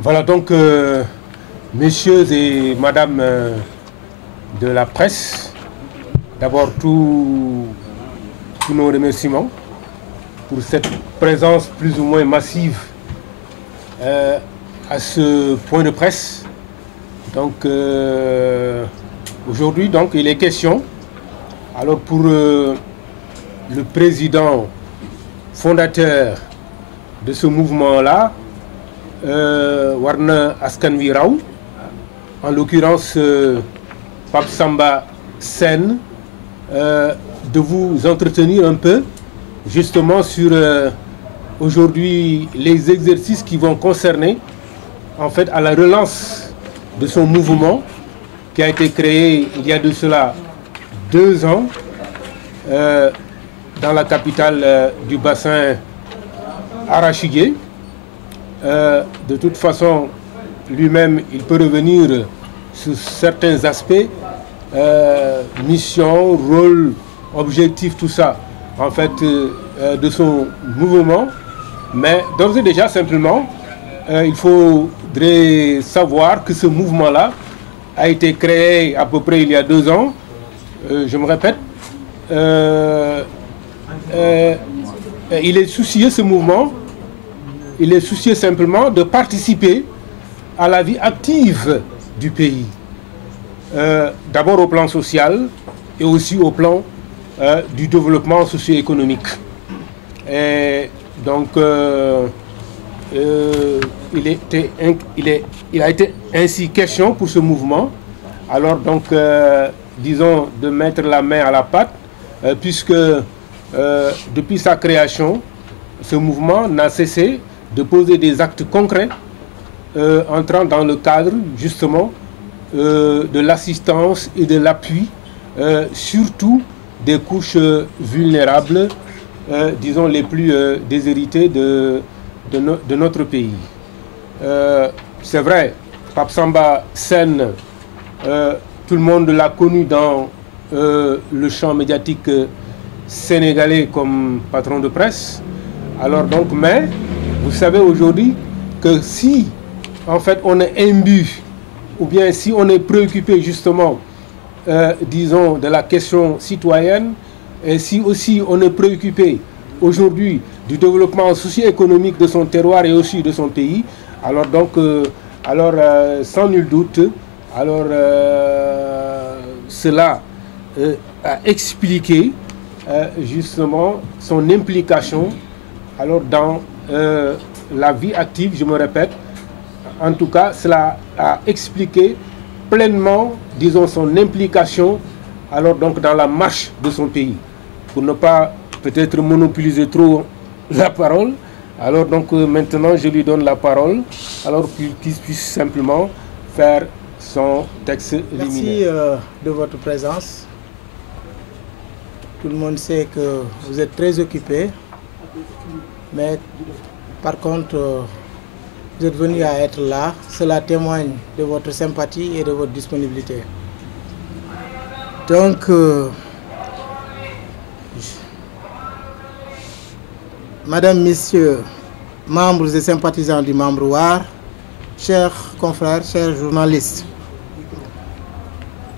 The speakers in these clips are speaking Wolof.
Voilà donc, messieurs et madame de la presse, d'abord tous nos remerciements pour cette présence plus ou moins massive à ce point de presse. Donc aujourd'hui, donc, il est question, alors pour le président fondateur de ce mouvement-là, Warna Askan Wi Raw, en l'occurrence Pape Samba Sène, de vous entretenir un peu justement sur aujourd'hui les exercices qui vont concerner en fait à la relance de son mouvement qui a été créé il y a de cela 2 ans dans la capitale du bassin arachidier. De toute façon, lui-même, il peut revenir sur certains aspects, mission, rôle, objectif, tout ça, en fait, de son mouvement. Mais d'ores et déjà, simplement, il faudrait savoir que ce mouvement-là a été créé à peu près il y a 2 ans. Je me répète, il est soucieux, ce mouvement. Il est soucieux simplement de participer à la vie active du pays. D'abord au plan social et aussi au plan du développement socio-économique. Et donc, il a été ainsi question pour ce mouvement. Alors donc, disons, de mettre la main à la pâte, puisque depuis sa création, ce mouvement n'a cessé de poser des actes concrets entrant dans le cadre justement de l'assistance et de l'appui, surtout des couches vulnérables, disons les plus déshéritées de notre pays. C'est vrai, Pape Samba Sène, tout le monde l'a connu dans le champ médiatique sénégalais comme patron de presse. Alors donc, mais vous savez aujourd'hui que si en fait on est imbu ou bien si on est préoccupé justement disons de la question citoyenne et si aussi on est préoccupé aujourd'hui du développement socio-économique de son terroir et aussi de son pays, alors donc sans nul doute alors cela a expliqué justement son implication alors dans la vie active, je me répète, en tout cas, cela a expliqué pleinement, disons, son implication alors donc dans la marche de son pays. Pour ne pas peut-être monopoliser trop la parole, alors donc maintenant je lui donne la parole, alors qu'il puisse simplement faire son texte liminaire. Merci de votre présence. Tout le monde sait que vous êtes très occupé. Mais par contre, vous êtes venu à être là. Cela témoigne de votre sympathie et de votre disponibilité. Donc, Madame, Messieurs, membres et sympathisants du Membre War, chers confrères, chers journalistes,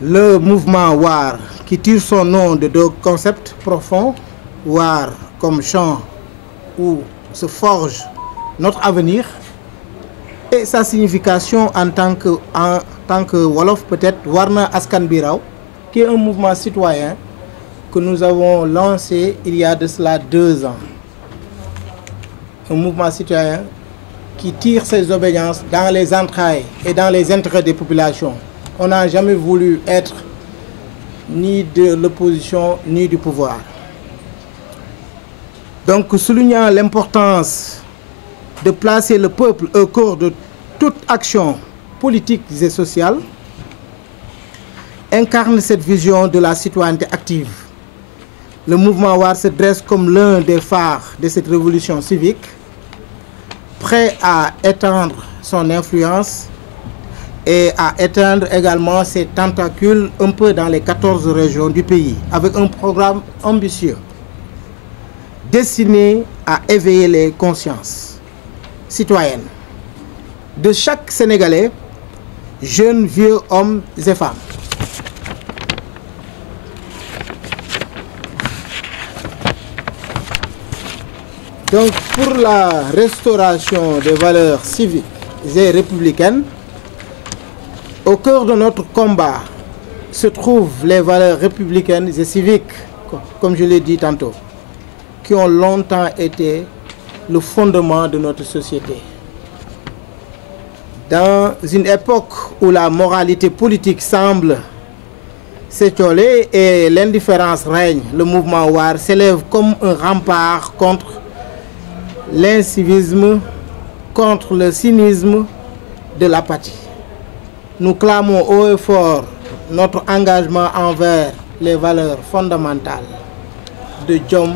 le mouvement War, qui tire son nom de 2 concepts profonds, War comme chant où se forge notre avenir, et sa signification en tant que Wolof peut-être, Warna Askan Wi Raw, qui est un mouvement citoyen que nous avons lancé il y a de cela 2 ans. Un mouvement citoyen qui tire ses obédiences dans les entrailles et dans les intérêts des populations. On n'a jamais voulu être ni de l'opposition ni du pouvoir. Donc, soulignant l'importance de placer le peuple au cœur de toute action politique et sociale, incarne cette vision de la citoyenneté active. Le mouvement War se dresse comme l'un des phares de cette révolution civique, prêt à étendre son influence et à éteindre également ses tentacules un peu dans les 14 régions du pays, avec un programme ambitieux destiné à éveiller les consciences citoyennes de chaque Sénégalais, jeunes, vieux, hommes et femmes. Donc, pour la restauration des valeurs civiques et républicaines, au cœur de notre combat se trouvent les valeurs républicaines et civiques, comme je l'ai dit tantôt, qui ont longtemps été le fondement de notre société. Dans une époque où la moralité politique semble s'étioler et l'indifférence règne, le mouvement War s'élève comme un rempart contre l'incivisme, contre le cynisme de l'apathie. Nous clamons haut et fort notre engagement envers les valeurs fondamentales de Jom,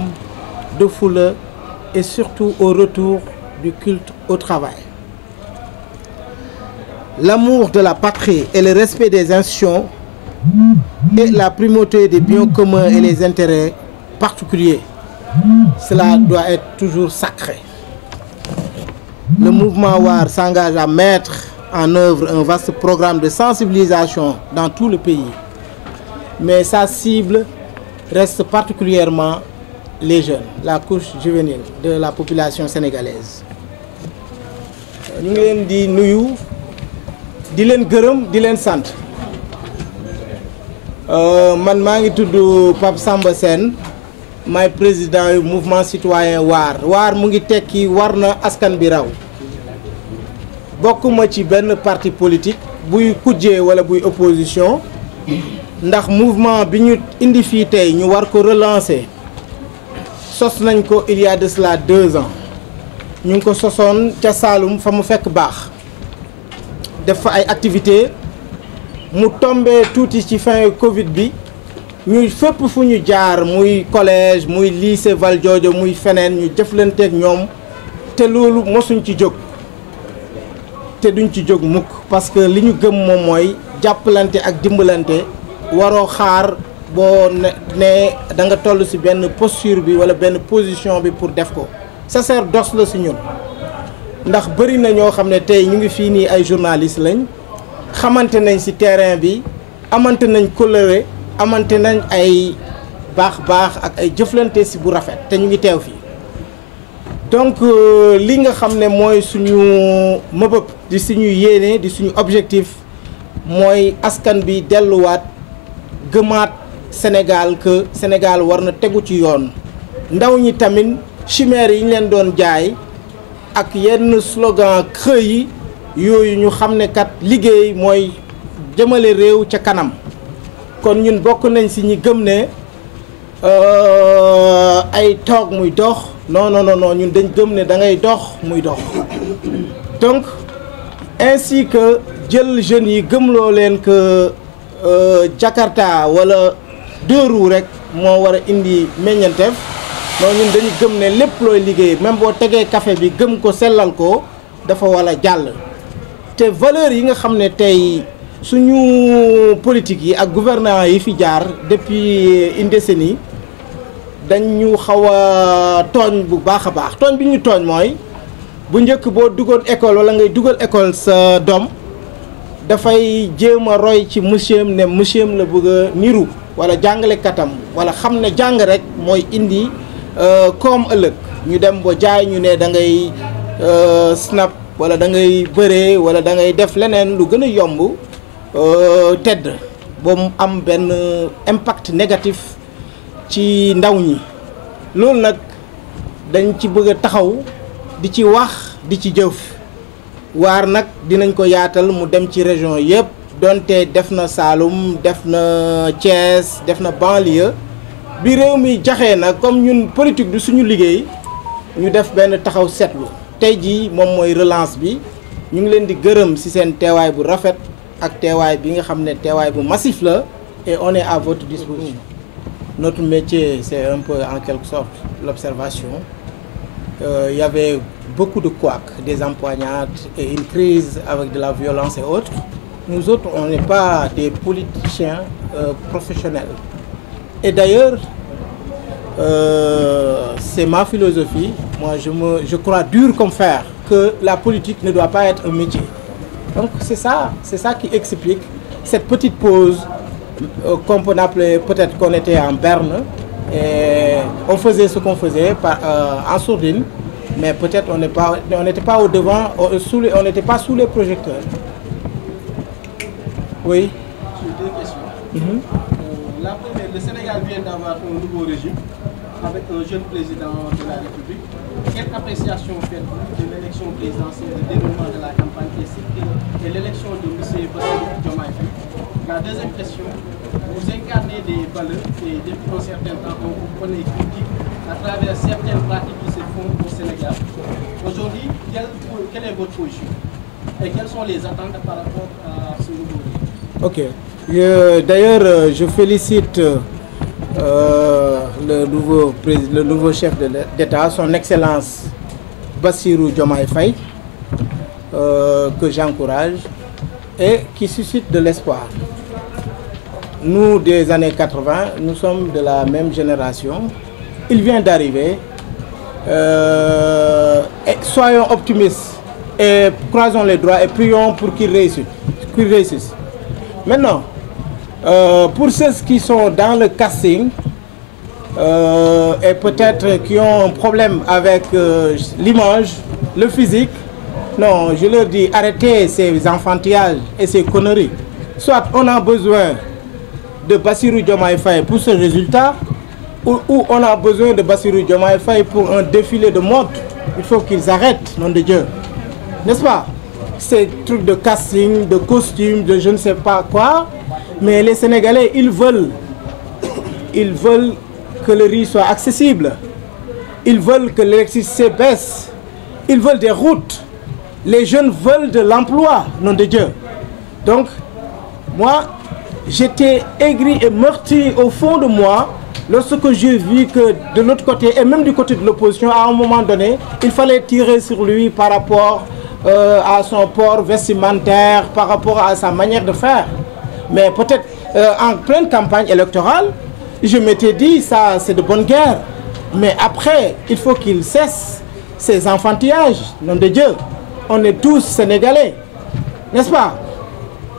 de Foule et surtout au retour du culte au travail. L'amour de la patrie et le respect des institutions et la primauté des biens communs et les intérêts particuliers, cela doit être toujours sacré. Le mouvement War s'engage à mettre en œuvre un vaste programme de sensibilisation dans tout le pays. Mais sa cible reste particulièrement les jeunes, la couche juvénile de la population sénégalaise. Ñu ngi leen di nuyu, di leen gërëm, di leen sant. Man maa ngi tudd Pape Samba Sène, maay président du mouvement citoyen War. War mu ngi tekki war na askan bi raw. Bokkuma ci benn parti politique buy kujjee wala buy opposition ndax mouvement bi ñu indi fii tey ñu war ko relancer sos nañ ko il y a de cela 2 ans ñu ngi ko sosoon ca Saloum fa mu fekk baax def fa ay activités mu tombé tuuti ci fin Covid bi ñuy fépp fu ñu jaar muy collège muy lycée Valdiodio muy feneen ñu jëflanteeg ñoom te loolu mosuñ ci jóg. te duñ ci jóg mukk parce que li ñu gëm moom mooy jàppalante ak dimbalante waroo xaar boo ne da nga toll ci benn posture bi walla benn position bi pour def ko sacerdoce la ci ñun ndax bëri na ñoo xam ne tey ñu ngi fii nii ay journalistes lañ xamante nañ ci terrain bi amante nañ kóllëre amante nañ ay baax ak ay jëflante ci bu rafet te ñu ngi teew fii. Donc li nga xam ne mooy suñu mëbëb di suñu yéene di suñu objectif mooy askan bi delluwaat gëmaat Sénégal que Sénégal war na tegu ci yoon ndaw ñi tamit chimère yi ñu leen doon jaay ak yenn slogan creux yi yooyu ñu xam ne kat liggéey mooy jëmale réew ca kanam kon ñun bokk nañ ci ñi gëm ne ay toog muy dox non ñun dañ gëm ne da ngay dox muy dox donc ainsi que jël jeunes yi gëmloo leen que Jakarta wala 2 roues rek moo war a indi meññanteef non ñun dañu gëm ne lépp looy liggéey même boo tegee café bi gëm ko sellal ko dafa war a jàll te valeurs yi nga xam ne tey suñu politique yi ak gouvernement yi fi jaar depuis une décennie dañ ñu xaw a tooñ bu baax a baax tooñ bi ñu tooñ mooy bu njëkk boo duggoon école wala ngay dugal école sa doom dafay jéem a roy ci monsieur ne monsieur la bëgg a niru wala jàngalekatam wala xam ne jàng rek mooy indi koom ëllëg ñu dem ba jaay ñu ne da ngay snap wala da ngay bëree wala da ngay def leneen lu gën a yomb tedd ba mu am benn impact négatif ci ndaw ñi loolu nag dañ ci bëgg a taxaw di ci wax di ci jëf War nag dinañ ko yaatal mu dem ci région yëpp donte def na Saloum def na Thiès def na banlieue bi réew mi jaxee nag comme ñun politique du suñu liggéey ñu def benn taxaw seetlu tey jii moom mooy relance bi ñu ngi leen di gërëm ci seen teewaay bu rafet ak teewaay bi nga xam ne teewaay bu massif la et on est à votre disposition. Notre métier, c'est un peu en quelque sorte l'observation. Il y avait beaucoup de couacs, des empoignades et une crise avec de la violence et autres. Nous autres, on n'est pas des politiciens professionnels. Et d'ailleurs, c'est ma philosophie. Moi, je crois dur comme fer que la politique ne doit pas être un métier. Donc c'est ça qui explique cette petite pause qu'on peut appeler, peut-être qu'on était en berne et on faisait ce qu'on faisait en sourdine, mais peut-être on n'était pas au devant, on n'était pas sous les projecteurs. Oui. J'ai deux questions. La première, le Sénégal vient d'avoir un nouveau régime avec un jeune président de la République. Quelle appréciation faites-vous de l'élection présidentielle, le déroulement de la campagne et l'élection de M. Bassirou Diomaye Faye? La deuxième question, vous incarnez des valeurs et depuis un certain temps, on vous connaît critique à travers certaines pratiques qui se font au Sénégal. Aujourd'hui, quelle est votre position et quelles sont les attentes par rapport à ce nouveau régime? Ok. D'ailleurs, je félicite le nouveau chef d'État, son Excellence Bassirou Diomaye Faye, que j'encourage et qui suscite de l'espoir. Nous, des années 80, nous sommes de la même génération. Il vient d'arriver. Soyons optimistes et croisons les doigts et prions pour qu'il réussisse. Maintenant, pour ceux qui sont dans le casting et peut-être qui ont un problème avec l'image, le physique, non, je leur dis arrêtez ces enfantillages et ces conneries. Soit on a besoin de Bassirou Diomaye Faye pour ce résultat, ou on a besoin de Bassirou Diomaye Faye pour un défilé de mode. Il faut qu'ils arrêtent, nom de Dieu. N'est-ce pas? Ces trucs de casting, de costumes, de je ne sais pas quoi. Mais les Sénégalais, ils veulent que le riz soit accessible. Ils veulent que l'électricité baisse. Ils veulent des routes. Les jeunes veulent de l'emploi, nom de Dieu. Donc, moi, j'étais aigri et meurtri au fond de moi lorsque j'ai vu que de l'autre côté, et même du côté de l'opposition, à un moment donné, il fallait tirer sur lui par rapport à son port vestimentaire, par rapport à sa manière de faire. Mais peut-être en pleine campagne électorale, je m'étais dit, ça c'est de bonne guerre. Mais après, il faut qu'il cesse ces enfantillages, nom de Dieu. On est tous Sénégalais, n'est-ce pas?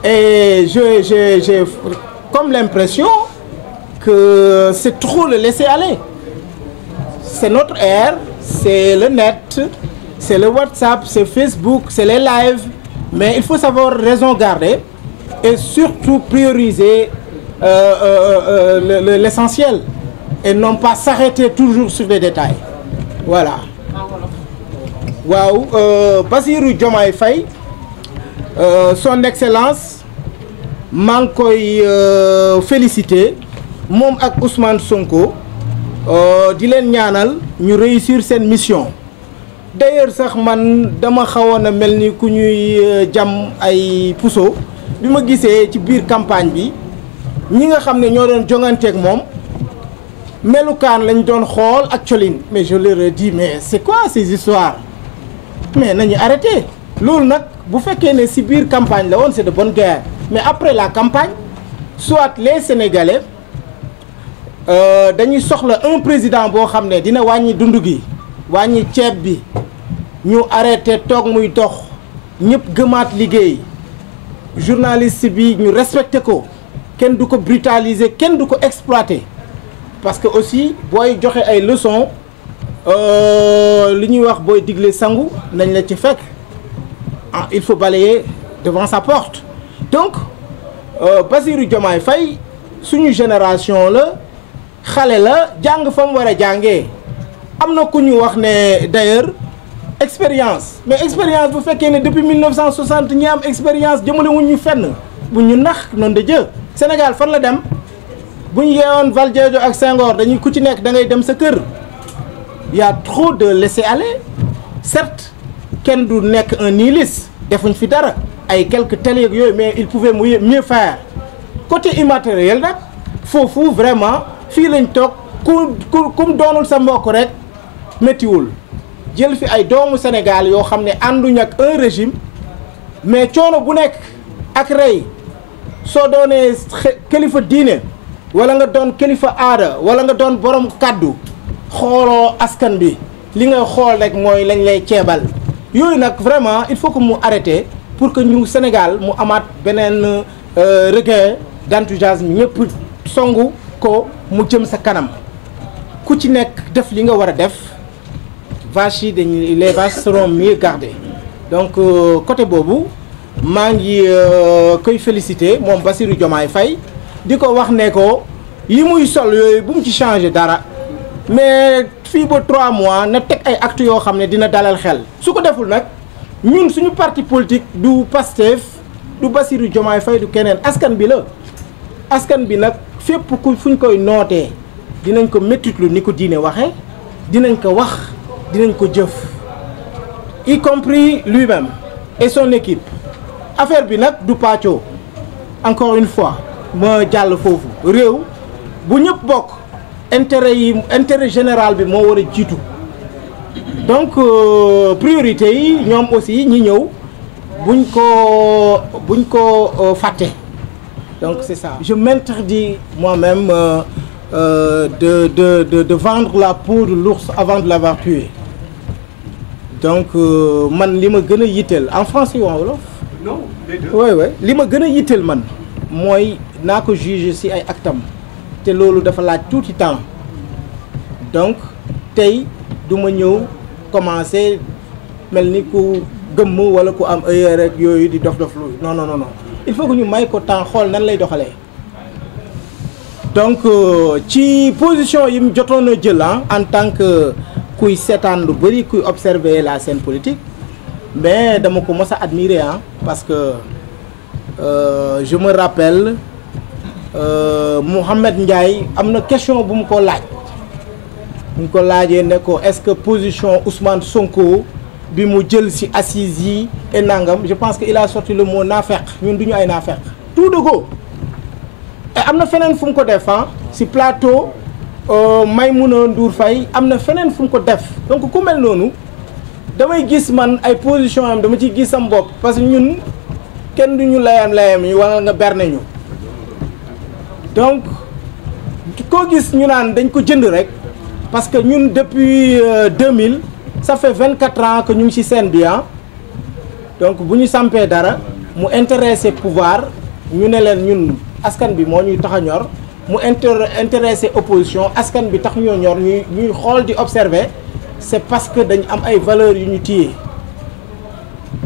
Et j'ai comme l'impression que c'est trop le laisser aller. C'est notre ère, c'est le net, c'est le WhatsApp, c'est Facebook, c'est les lives. Mais il faut savoir raison garder et surtout prioriser l'essentiel et non pas s'arrêter toujours sur les détails. Voilà. Waaw, Bassirou Diomaye Faye, son excellence, maa ngi koy féliciter moom ak Ousmane Sonko di leen ñaanal ñu réussir seen mission. D'ailleurs sax man dama xawoon a mel ni ku ñuy jam ay puso bi ma gisee ci biir campagne bi ñi nga xam ne ñoo doon jonganteeg moom melukaan lañ doon xool ak colin. Mais je leur ai dit mais c'est quoi ces histoires? Mais nañu arrêté loolu nag bu fekkee ne si biir campagne la woon c'est de bonne guerre. Mais après la campagne soit les Sénégalais dañuy soxla un président boo xam ne dina wàññi dund gi wàññi ceeb bi ñu arrêté toog muy dox ñëpp gëmaat liggéey journaliste bi ñu respecté ko kenn du ko brutaliser kenn du ko exploiter. Parce que aussi booy joxe ay leçons li ñuy wax booy digle sangu nañ la ci fekk il faut balayer devant sa porte. Donc Bassirou Diomaye Faye suñu génération la xale la jàng fa mu war a jàngee. Am na ku ñu wax ne d'ailleurs expérience mais expérience bu fekkee ne depuis 1960 ñi am expérience jëmale wuñ ñu fenn bu ñu nax noonu de Dieu. Sénégal fan la dem bu ñu yeewoon Valdiodio ak Senghor dañuy ku ci nekk da ngay dem sa kër. Il y a trop de laisser-aller. Certes kenn du nekk un nihiliste defuñ fi dara ay quelques télé yooyu mais il pouvait mieux faire. Côté immatériel nag foofu vraiment fii lañ toog kum doonul sa mbokk rek méttiwul jël fi ay doomu Sénégal yoo xam ne ànduñ ak un régime mais coono bu nekk ak rey soo doonee kilifa diine wala nga doon kilifa aada wala nga doon borom kàddu xooloo askan bi li ngay xool rek mooy lañ lay ceebal yooyu nag vraiment il faut que mu arrêter pour que ñu Sénégal mu amaat beneen regain d'enthousiasme ñëpp songu ko mu jëm sa kanam ku ci nekk def li nga war a def vaches yi dañuy les vaches seront mieux gardées donc côté boobu maa ngi koy féliciter moom Bassirou Diomaye Faye di ko wax ne ko yi muy sol yooyu bu mu ci changer dara mais fii ba 3 mois na teg ay actes yoo xam ne dina dalal xel su ko deful nag ñun suñu parti politique du Pastef du Bassirou Diomaye Faye du keneen askan bi la askan bi nag fépp ku fuñ koy nootee dinañ ko méttitlu ni ko diine waxee dinañ ko wax dinañ ko jëf y compris lui-même et son équipe affaire bi nag du pàccoo encore une fois ma jàll foofu réew bu ñëpp bokk intérêt général bi moo war a jiitu donc priorité yi ñoom aussi ñi ñëw buñ ko fàtte donc c'est ça je m'interdis moi-même de vendre la peau de l'ours avant de l'avoir tué donc man li ma gën a yitteel en français ou en wolof non les deux. oui li ma gën a yitteel man mooy naa ko juger ci ay actam te loolu dafa laaj tuuti temps donc tey du ma ñëw commencer mel ni ku gëmm walla ku am ay rek yooyu di dof lu non il faut que ñu may ko temps xool nan lay doxalee donc ci position yi mu jotoon a jël en tant que kuy seetaan lu bari kuy observer la scène politique mais dama ko mës a admirer parce que je me rappelle Mouhamed Ndiaye am na question bu mu ko laaj bu mu ko laajee ne ko est-ce que position Ousmane Sonko bi mu jël ci assises yi et nangam je pense que il a sorti le mot naafeq ñun duñu ay naafeq tout de go et am na feneen fu mu ko def ci plateau Maïmouna Ndour Faye am na feneen fu mu ko def donc ku mel noonu damay gis man ay position am dama ci gis sam bopp parce que ñun kenn duñu layam yi wala nga berne ñu donc koo gis ñu naan dañ ko jënd rek parce que ñun depuis 2000 ça fait 24 ans que ñu ngi ci scène bi donc bu ñu sampee dara mu intéressé pouvoir ñu ne leen ñun askan bi moo ñuy tax a ñor mu intéressé opposition askan bi tax ñoo ñor ñuy xool di observer c'est parce que dañ am ay valeurs yu ñu téye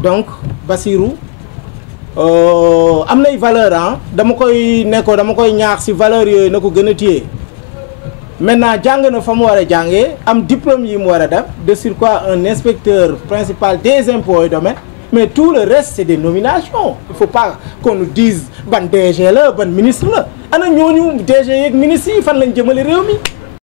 donc Bassirou am nay valeur dama koy ñaax ci valeurs yooyu na ko gën a téye maintenant jàng na fa mu war a jàngee am diplôme yi mu war a def de surcroît un inspecteur principal des impôts et domaines mais tout le reste c'est des nominations il faut pas qu'on nous dise ban DG la ban ministre la ana ñooñu DG yeeg ministres yi fan lañ jëmale réew mi